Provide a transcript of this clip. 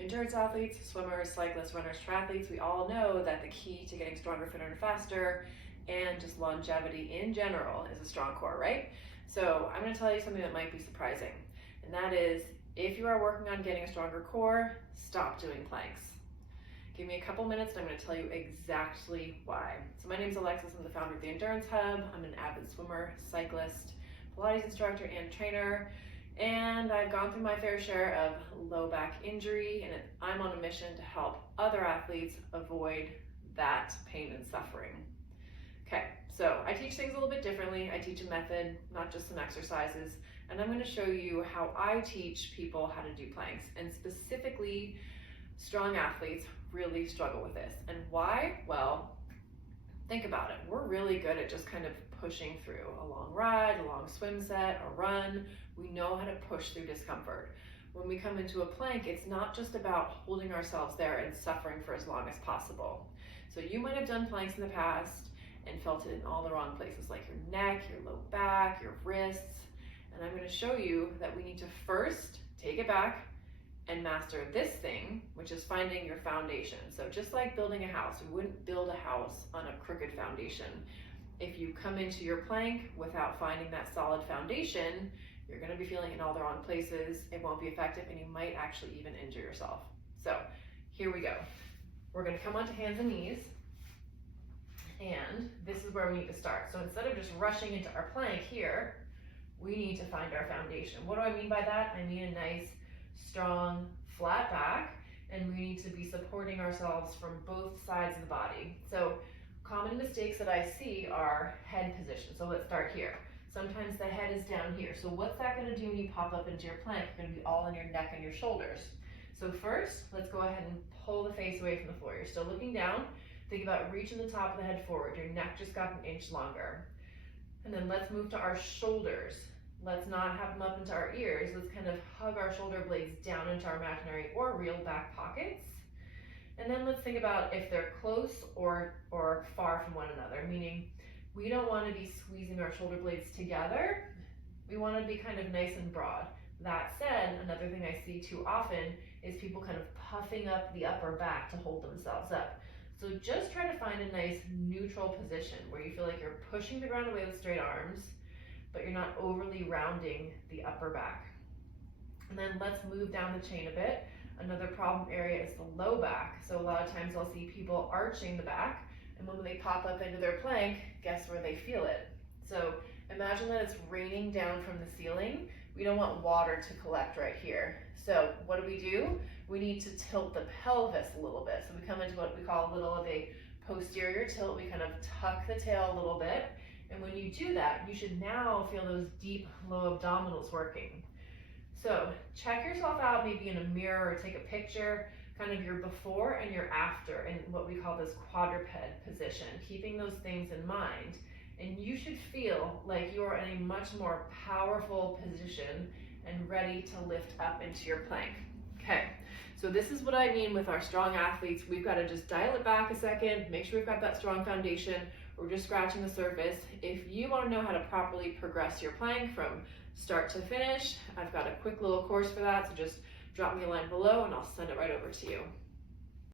Endurance athletes, swimmers, cyclists, runners, triathletes, we all know that the key to getting stronger, fitter, and faster, and just longevity in general, is a strong core, right? So I'm going to tell you something that might be surprising, and that is, if you are working on getting a stronger core, stop doing planks. Give me a couple minutes and I'm going to tell you exactly why. So my name is Alexis, I'm the founder of the Endurance Hub. I'm an avid swimmer, cyclist, Pilates instructor, and trainer. And I've gone through my fair share of low back injury, and I'm on a mission to help other athletes avoid that pain and suffering. Okay, so I teach things a little bit differently. I teach a method, not just some exercises, and I'm going to show you how I teach people how to do planks, and specifically strong athletes really struggle with this. And why? Well, think about it. We're really good at just kind of pushing through a long ride, a long swim set, a run. We know how to push through discomfort. When we come into a plank, it's not just about holding ourselves there and suffering for as long as possible. So you might have done planks in the past and felt it in all the wrong places, like your neck, your low back, your wrists. And I'm going to show you that we need to first take it back and master this thing, which is finding your foundation. So just like building a house, we wouldn't build a house on a crooked foundation. If you come into your plank without finding that solid foundation, you're going to be feeling it in all the wrong places. It won't be effective, and you might actually even injure yourself. So here we go. We're going to come onto hands and knees, and this is where we need to start. So instead of just rushing into our plank here, we need to find our foundation. What do I mean by that? I mean a nice, strong, flat back, and we need to be supporting ourselves from both sides of the body. So common mistakes that I see are head position. So let's start here. Sometimes the head is down here. So what's that going to do when you pop up into your plank? You're going to be all in your neck and your shoulders. So first, let's go ahead and pull the face away from the floor. You're still looking down. Think about reaching the top of the head forward. Your neck just got an inch longer. And then let's move to our shoulders. Let's not have them up into our ears. Let's kind of hug our shoulder blades down into our imaginary or real back pockets. And then let's think about if they're close or far from one another, meaning we don't want to be squeezing our shoulder blades together. We want to be kind of nice and broad. That said, another thing I see too often is people kind of puffing up the upper back to hold themselves up. So just try to find a nice neutral position where you feel like you're pushing the ground away with straight arms, but you're not overly rounding the upper back. And then let's move down the chain a bit. Another problem area is the low back. So a lot of times I'll see people arching the back, and when they pop up into their plank, guess where they feel it? So imagine that it's raining down from the ceiling. We don't want water to collect right here. So what do? We need to tilt the pelvis a little bit. So we come into what we call a little of a posterior tilt. We kind of tuck the tail a little bit. And when you do that, you should now feel those deep low abdominals working. So check yourself out maybe in a mirror or take a picture, kind of your before and your after in what we call this quadruped position, keeping those things in mind. And you should feel like you are in a much more powerful position and ready to lift up into your plank. Okay, so this is what I mean with our strong athletes. We've got to just dial it back a second, make sure we've got that strong foundation. We're just scratching the surface. If you want to know how to properly progress your plank from start to finish, I've got a quick little course for that, so just drop me a line below and I'll send it right over to you.